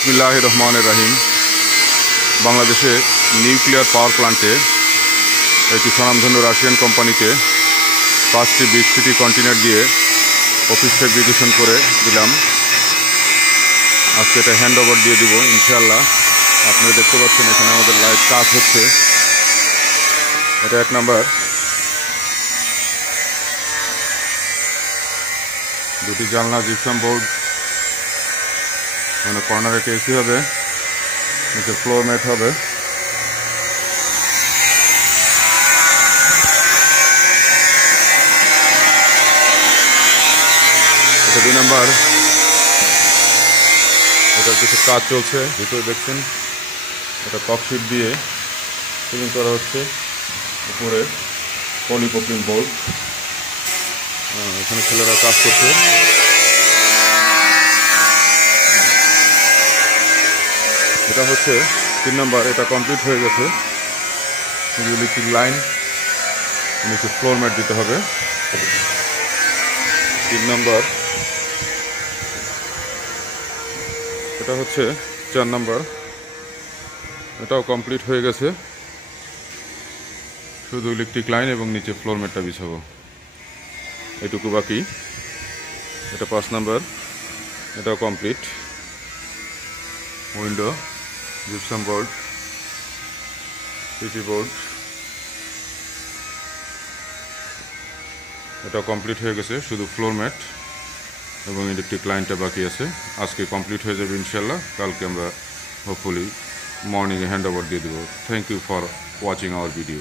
বিসমিল্লাহির রহমানির রহিম। বাংলাদেশে নিউক্লিয়ার পাওয়ার প্ল্যান্টে একটি স্বনামধন্য রাশিয়ান কোম্পানিতে 5টি বিগ সিটি কন্টেইনার দিয়ে অফিস ফেব্রিকেশন করে দিলাম। আজকে এটা হ্যান্ড ওভার দিয়ে দিব ইনশাআল্লাহ। আপনারা দেখতে পাচ্ছেন এখানে আমাদের লাইভ কাজ হচ্ছে। এটা 1 নাম্বার। দুটি জানলা জিপসাম বোর্ড, মানে কর্নারে একটা এসি হবে, নিচে ফ্লোর ম্যাট হবে। এটা 2 নাম্বার। এটার কিছু কাজ চলছে, ভিতরে দেখছেন এটা ককশিট দিয়ে ফিলিং করা হচ্ছে। উপরে পলিপ্রোপিলিন বোর্ড, এখানে ছেলেরা কাজ করছে। এটা হচ্ছে 3 নাম্বার। এটা কমপ্লিট হয়ে গেছে। ইলেকট্রিক লাইন, নিচে ফ্লোর ম্যাট দিতে হবে। 3 নাম্বার। এটা হচ্ছে 4 নাম্বার। এটাও কমপ্লিট হয়ে গেছে, শুধু ইলেকট্রিক লাইন এবং নিচে ফ্লোর ম্যাটটা বিছাবো, এটুকু বাকি। এটা 5 নাম্বার। এটাও complete. Window, gypsum board, CC board, এটা কমপ্লিট হয়ে গেছে, শুধু ফ্লোর ম্যাট এবং ইলেকট্রিক লাইনটা বাকি আছে। আজকে কমপ্লিট হয়ে যাবে ইনশাল্লাহ। কালকে আমরা হোপফুলি মর্নিংয়ে হ্যান্ড ওভার দিয়ে দেবো। Thank you for watching our video.